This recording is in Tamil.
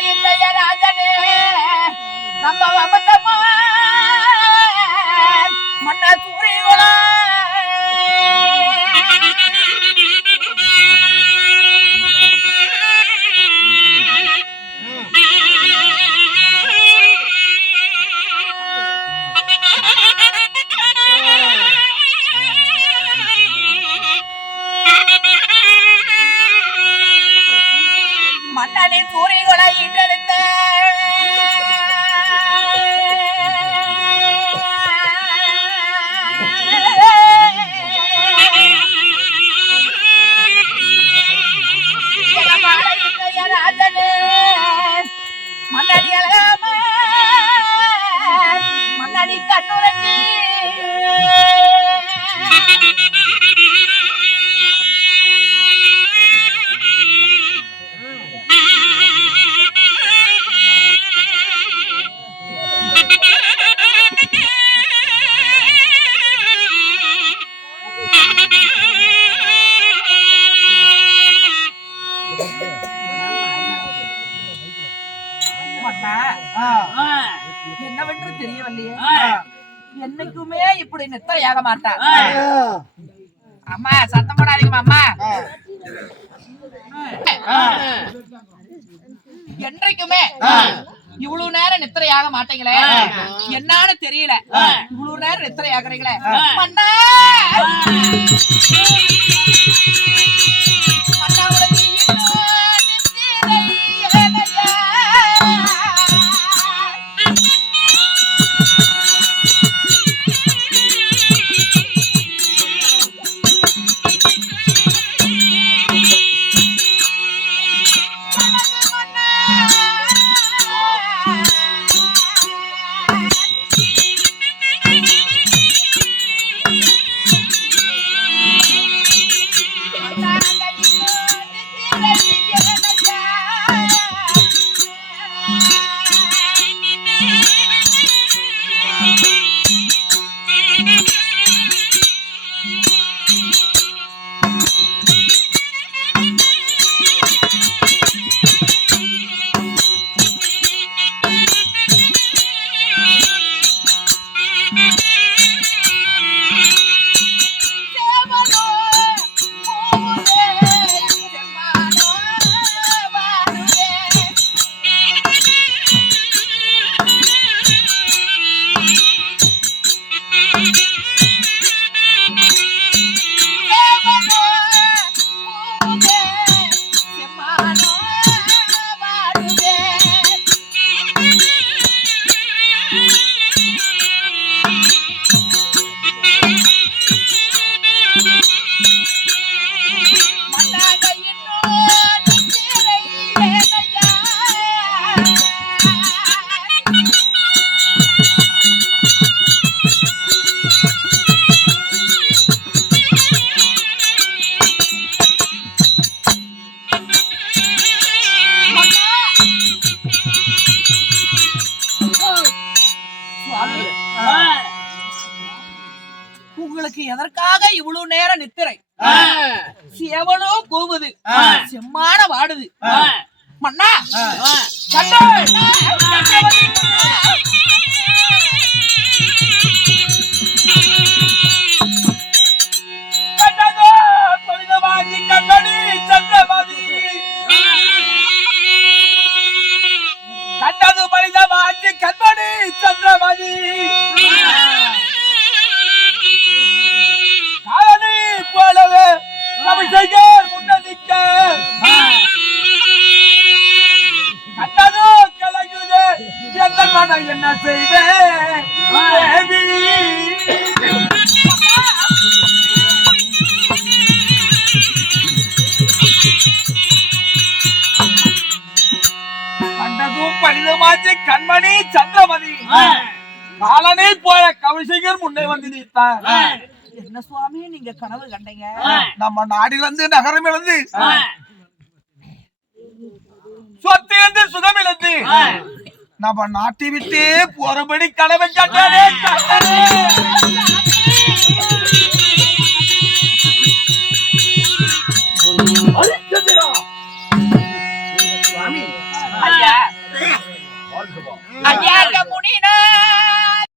ராஜனே நம்ம வமத்தம்மா மன்ன சூரிகுலா மன்னனி சூரிகுலா ஈட்டெடுத்த ராஜனே மன்னனி அழகாம மன்னனி கண்ணுரங்கி என்னவென்று தெரியவில்லையே என்னைக்குமே இப்படி நித்திரையாக மாட்டான் அம்மா சத்தம் போடாதீங்க அம்மா என்றைக்குமே இவ்வளவு நேரம் நித்திரையாக மாட்டீங்களே என்னன்னு தெரியல இவ்வளவு நேரம் நித்திரை ஆகுறீங்களே மன்னா உங்களுக்கு எதற்காக இவ்வளவு நேரம் நித்திரை செவனோ கூவுது செம்மான வாடுது மன்னா கண்டது மனிதமாச்சு கண்மணி சந்திரமதி காலனி போலவே அபிஷேகர் முன்னதிக்க கண்டது கலங்குது எந்த மனம் என்ன செய்வேன் கண்டதும் பனிதமாச்சு கண்மணி சந்திரமதி காலனை போல கவிசைகர் முன்னே வந்து நிற்பார் என்ன சுவாமி நீங்க கனவு கண்டீங்க நம்ம நாடிலிருந்து நகரம் இழந்து சொத்து இழந்து சுகம் இழந்து நம்ம நாட்டை விட்டு போறபடி கனவு கண்டானே சுவாமி ஐயா ஐயா முனி